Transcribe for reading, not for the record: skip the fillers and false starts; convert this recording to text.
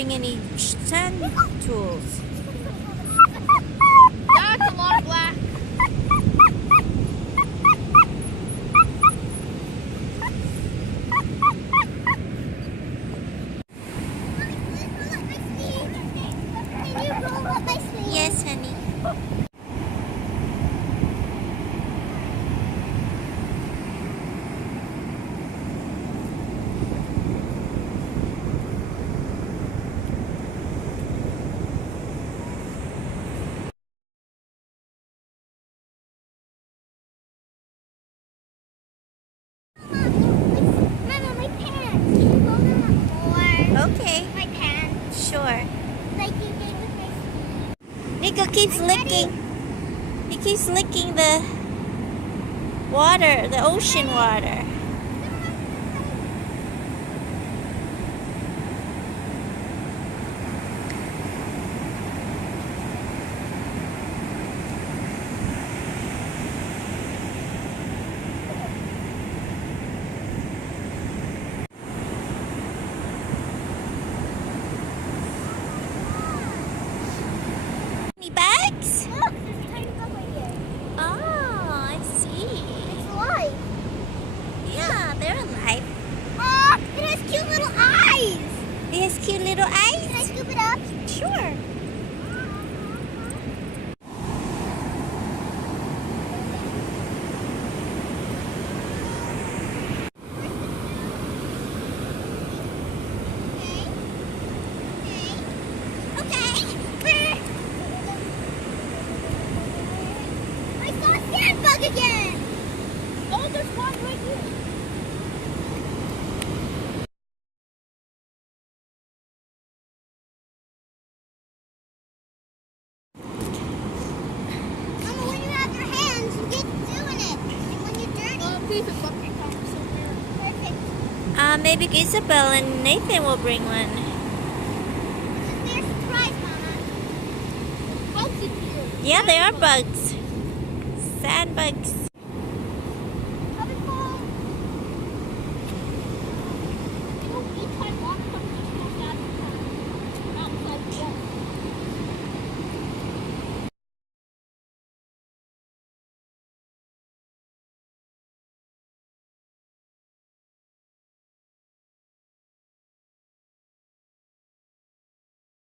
bring any sand tools. That's a lot of black. Can you roll up my sleeve? Yes, honey. Mama, my pants. Can you roll them up more? Okay, My pants. sure. Like you did with my sleeve. Nico keeps licking. He keeps licking the water, the ocean water. Any bags? Look, there's a tiny bug right here. Oh, I see. It's alive. Yeah, they're alive. Oh, it has cute little eyes. It has cute little Can I eyes. scoop it up? Sure. Okay. I saw a sand bug again. Oh, there's one right here. Mama, when you have your hands, you get doing it. And when you're dirty, Please, a bucket comes somewhere. perfect. Maybe Isabel and Nathan will bring one. This is their surprise, Mama. Bugs in here. Yeah, they are bugs. Sand bugs.